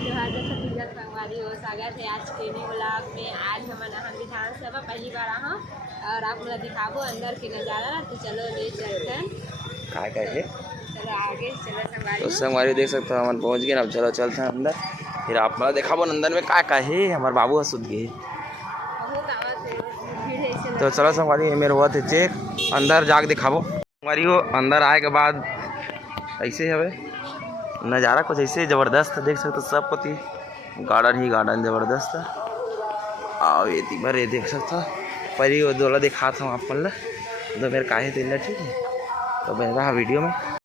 जोहार जैसा छत्तीसगढ़ संगवारी हो स्वागत है आज के न्यू ब्लॉग में। आज हम विधानसभा पहली बार आहा और आप लोग दिखाबो अंदर के नज़ारा। तो चलो ले चलते हैं है चलो आगे चलो संगवारी तो संगवारी देख सकते हो हम पहुँच गए। अब चलो चलते हैं अंदर, फिर आप मतलब दिखाबो अंदर में का है। हमारे बाबू हंसुत गए तो चलो संगवारी मेरे हुआ थे चेक अंदर जाके दिखाबो। संगवारी हो अंदर आए के बाद ऐसे हवे नज़ारा कुछ ऐसे ज़बरदस्त देख सकते हो। सब पति गार्डन ही गार्डन ज़बरदस्त और ये भर ये देख सकते हो। परी वो दोला दिखा था आप मतलब तो मेरे काहे दिल ठीक है तो मैं रहा वीडियो में। आप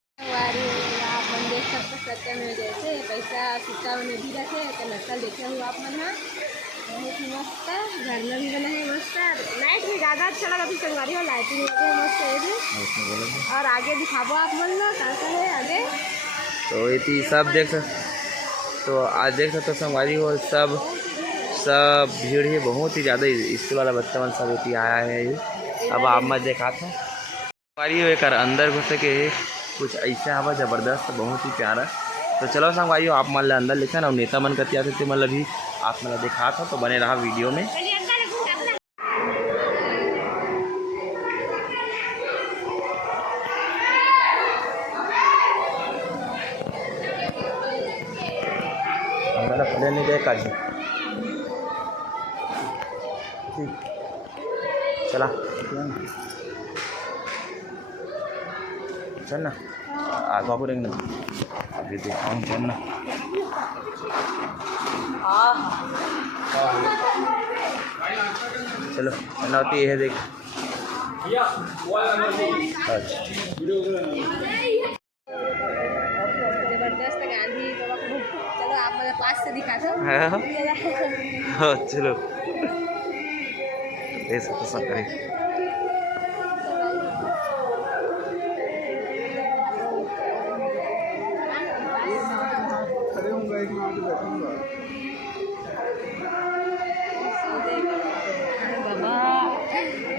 देख सकते सत्य में जैसे पैसा सिक्का में भी रखे तो नकल देखे हुए आप मन बहुत ही मस्त झरना भी बना है मस्त। लाइट भी ज़्यादा अच्छा लगा थी संगवारी और लाइटिंग लगे मस्त है। और आगे दिखाबो आप मन लो कैसा है आगे तो ये सब देख सकते तो आज देख सकते हो संगवारी हो सब भीड़ है बहुत ही ज़्यादा। स्कूल वाला बच्चा मन सब ये आया है ये। अब आप मैं देखा था संगवारी हो एक अंदर घुस के कुछ ऐसा हवा ज़बरदस्त बहुत ही प्यारा। तो चलो संगवारी हो आप मान ला अंदर लिखा ना नेता मन करते आते थे मतलब भी आप मतलब देखा था तो बने रहा वीडियो में। पहले नहीं देखा जी ठीक चला चल ना आज बाबू रेंगे अभी देखा चल ना चलो नौती है देख अच्छा जबरदस्त गांधी बाबा को चलो आप मतलब पास से दिखा दो। चलो ऐसा तो सब करें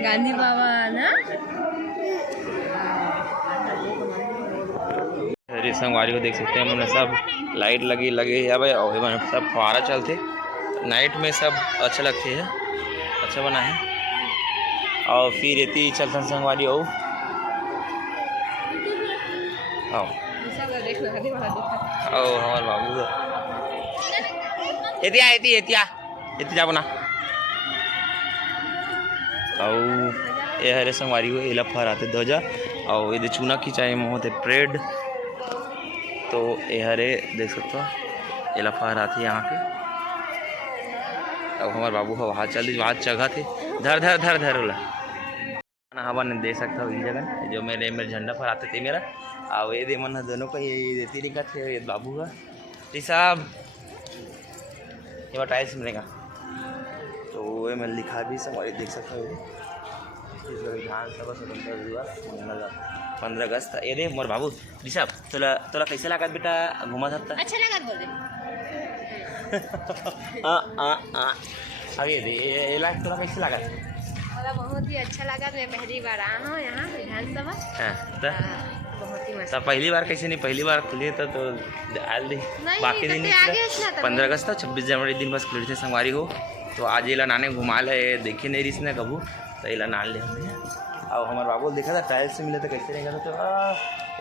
गांधी बाबा ना संगवारी को देख सकते हैं हमने सब लाइट लगी है भाई और सब फुहारा चलते नाइट में सब अच्छा लगते है अच्छा बना है। और फिर इतनी चलते संगवारी हो हमारे बाबू एतिया जाबो ना और ये हरे संगवारी हो एला फहराते ध्वजा और ये चूना खिंचाए होते परेड। तो ये हरे देख सकते हो एला फहराते यहाँ के। अब हमारे बाबू वहाँ चल दी वहाँ जगह थे धर धर धर धर वाला हवा नहीं दे सकता हो ये जगह जो मेरे झंडा फहराते थे मेरा और ये दे मन दोनों का ये देती नहीं थे ये बाबू का जी साहब ये टाइल्स मिलेगा तो ये मैं लिखा भी सब देख सकता हूँ विधानसभा स्वतंत्र दिवस 15 अगस्त। ये दे मोर बाबू जी साहब तोला तोला कैसे लागत बेटा घुमा सकता अच्छा लगा बोल दे अब ये दे ये लाग तोला कैसे लागत मला बहुत ही अच्छा लगा। मैं पहली बार आया हूँ यहाँ विधानसभा बहुत ही मस्त। तो पहली बार कैसे नहीं पहली बार खुली तो आल दी बाकी दिन 15 अगस्त 26 जनवरी दिन बस खुली थे संगवारी हो। तो आज ये नाने घुमा ले देखे नहीं रिस ने कबू तो ये नान ले हमने और हमारे बाबू देखा था टाइल्स से मिले तो कैसे रहेगा तो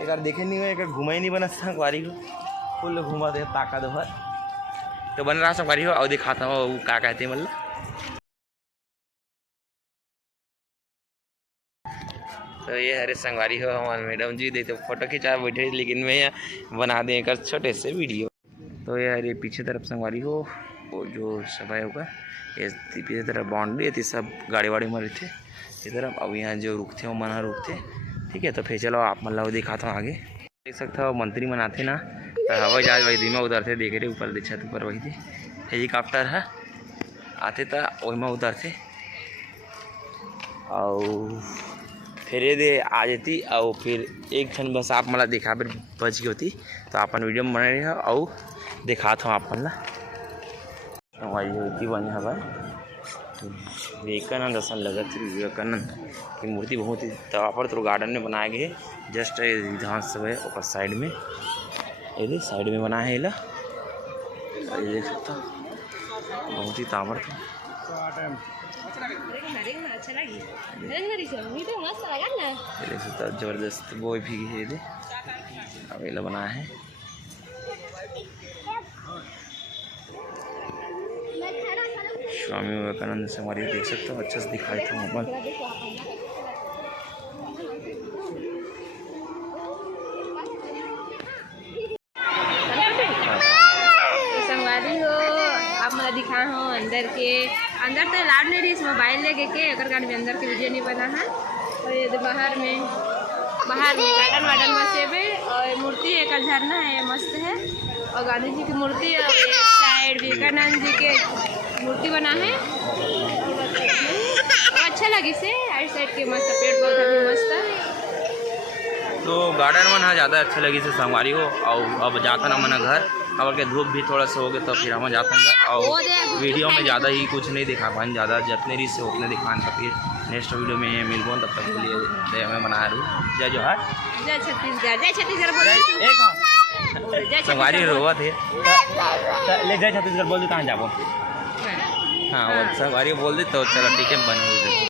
एक बार देखे नहीं हुआ एक बार घुमा ही नहीं बना संगवारी को फुल घुमा दे ताका दो भर तो बन रहा संगवारी हो और दिखाता हूँ वो क्या कहते मतलब। तो ये हरे संगवारी हो हमारे मैडम जी देते फोटो खिंचा बैठे लेकिन मैं बना दें एक छोटे से वीडियो। तो ये हरे पीछे तरफ संगवारी हो वो जो सभा होगा ये पीछे तरफ बाउंड्री थी सब गाड़ी वाड़ी में रहते इस तरफ। अब यहाँ जो रुकते वो मन रुकते ठीक है। तो फिर चलो आप मतलब दिखाता हूँ आगे देख सकते हो मंत्री मन आते ना तो हवाई जहाज वही धीमा उतरते देख रहे ऊपर छत ऊपर वही थे हेलीकॉप्टर है आते तो वही में उतरते और फिर ये दे आ जाती और फिर एक क्षण बस आप मतलब दिखा फिर बच गई होती तो अपन वीडियो में बने रहे और दिखाता हूँ आप मतलब वही होती बने हवा विवेकानंद असन लगत विवेकानंद की मूर्ति बहुत ही तवापर तो गार्डन में बनाए गए जस्ट विधानसभा और साइड में ये साइड में बना है इला ये देख सकते हो बहुत ही ताबड़ था। अच्छा लगी तो मस्त लगा ना। ये देख सकते हो जबरदस्त बॉय भी है ये अवेला बनाया है। स्वामी विवेकानंद से हमारी देख सकते हो अच्छे से दिखाई था वहाँ पर। संगवारी हो आप मैं दिखा हो अंदर के अंदर तो लाड नहीं रही मोबाइल लेके के अगर गाड़ी में अंदर के वीडियो नहीं बना है। और ये बाहर में गार्डन वार्डन में सेब है और मूर्ति एक झरना है मस्त है और गांधी जी की मूर्ति और एक साइड विवेकानंद जी के मूर्ति बना है और अच्छा लगी से आइट साइड के मस्त पेड़ पौधा भी मस्त है। तो गार्डन में ज़्यादा अच्छा लगी से संगवारी हो और अब जाता ना मना घर अब के धूप भी थोड़ा सा हो गया तो फिर हम जाते हैं और वीडियो में ज़्यादा ही कुछ नहीं दिखा पाए ज़्यादा जितने रीच से उतने दिखाने का फिर नेक्स्ट वीडियो में मिलबो तब तक के लिए जय मैं बना रहा जय जोहार जय छत्तीसगढ़ बोल संगवारी रोवा थे ले जय छत्तीसगढ़ बोल दे कहाँ जाबो। हाँ वो संगवारी बोल दे तो चलो ठीक है बने।